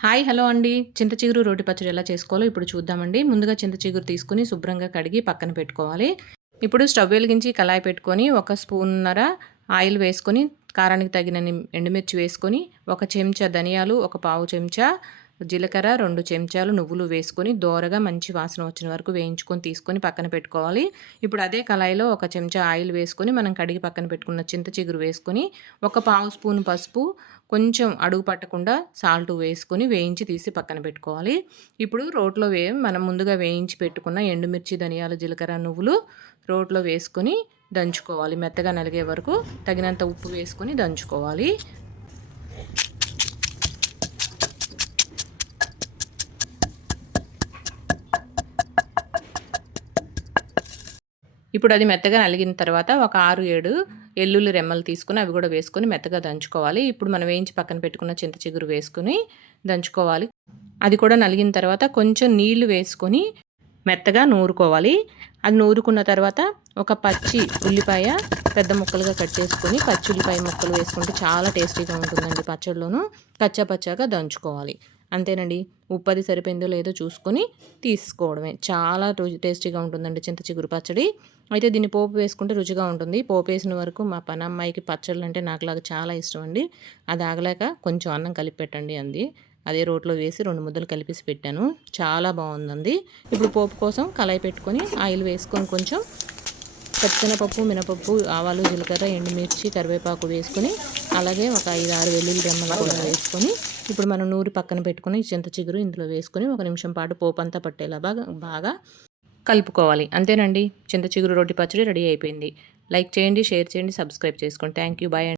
Hi hello అండి. చింత చిగురు రోటి పచ్చడి ఎలా చేసుకోవాలో ఇప్పుడు చూద్దామండి. ముందుగా చింత చిగురు తీసుకొని శుభ్రంగా కడిగి పక్కన పెట్టుకోవాలి. ఇప్పుడు స్టవ్ వెలిగించి కళాయి పెట్టుకొని ఒక స్పూన్నర ఆయిల్ వేసుకొని కారానికి తగినన్ని ఎండుమిర్చి వేసుకొని, ఒక చెంచా ధనియాలు, ఒక పావు చెంచా జీలకర్ర, 2 చెంచాలు నువ్వులు వేసుకొని దోరగా మంచి వాసన వచ్చిన వరకు వేయించుకొని తీసుకొని పక్కన పెట్టుకోవాలి. ఇప్పుడు అదే కళాయిలో ఒక చెంచా ఆయిల్ వేసుకొని మనం కడిగి పక్కన పెట్టుకున్న చింత చిగురు వేసుకొని, ఒక పావు స్పూన్ పసుపు, కొంచెం అడుగు పట్టకుండా సాల్ట్ వేసుకొని వేయించి తీసి పక్కన పెట్టుకోవాలి. ఇప్పుడు రోట్లో మనం ముందుగా వేయించి పెట్టుకున్న ఎండుమిర్చి, ధనియాలు, జీలకర్ర, నువ్వులు రోట్లో వేసుకొని దంచుకోవాలి. మెత్తగా నలిగే వరకు తగినంత ఉప్పు వేసుకొని దంచుకోవాలి. ఇప్పుడు అది మెత్తగా నలిగిన తర్వాత ఒక 6, 7 ఎల్లుల్లి రెమ్మలు తీసుకొని అవి కూడా వేసుకొని మెత్తగా దంచుకోవాలి. ఇప్పుడు మనం వేయించి పక్కన పెట్టుకున్న చింత చిగురు వేసుకొని దంచుకోవాలి. అది కూడా నలిగిన తర్వాత కొంచెం నీళ్లు వేసుకొని మెత్తగా నూరుకోవాలి. అది నూరుకున్న తర్వాత ఒక పచ్చి ఉల్లిపాయ పెద్ద ముక్కలుగా కట్ చేసుకొని పచ్చి ఉల్లిపాయ ముక్కలు వేసుకుంటే చాలా టేస్టీగా ఉంటుందండి పచ్చడిలోను. కచ్చా పచ్చాగా దంచుకోవాలి. అంతేనండి. ఉప్పు అది సరిపోయిందో లేదో చూసుకొని తీసుకోవడమే. చాలా టేస్టీగా ఉంటుందండి చింత చిగురు పచ్చడి. అయితే దీన్ని పోపు వేసుకుంటే రుచిగా ఉంటుంది. పోపు వేసిన వరకు మా పనమ్మాయికి పచ్చళ్ళు అంటే నాకులాగా చాలా ఇష్టం అండి. అది ఆగలేక కొంచెం అన్నం కలిపి పెట్టండి అంది. అదే రోట్లో వేసి 2 ముద్దలు కలిపేసి పెట్టాను. చాలా బాగుందండి. ఇప్పుడు పోపు కోసం కళాయి పెట్టుకొని ఆయిల్ వేసుకొని కొంచెం పచ్చిశనగపప్పు, మినపప్పు, ఆవాలు, జీలకర్ర, ఎండుమిర్చి, కరివేపాకు వేసుకొని అలాగే ఒక 5, 6 వెల్లుల్లి రెమ్మలు కూడా వేసుకొని ఇప్పుడు మనం నూరి పక్కన పెట్టుకుని చింత చిగురు ఇందులో వేసుకొని 1 నిమిషం పాటు పోపు అంతా పట్టేలా బాగా కలుపుకోవాలి. అంతేనండి. చింత చిగురు రోటి పచ్చడి రెడీ అయిపోయింది. లైక్ చేయండి, షేర్ చేయండి, సబ్స్క్రైబ్ చేసుకోండి. Thank you. బాయ్.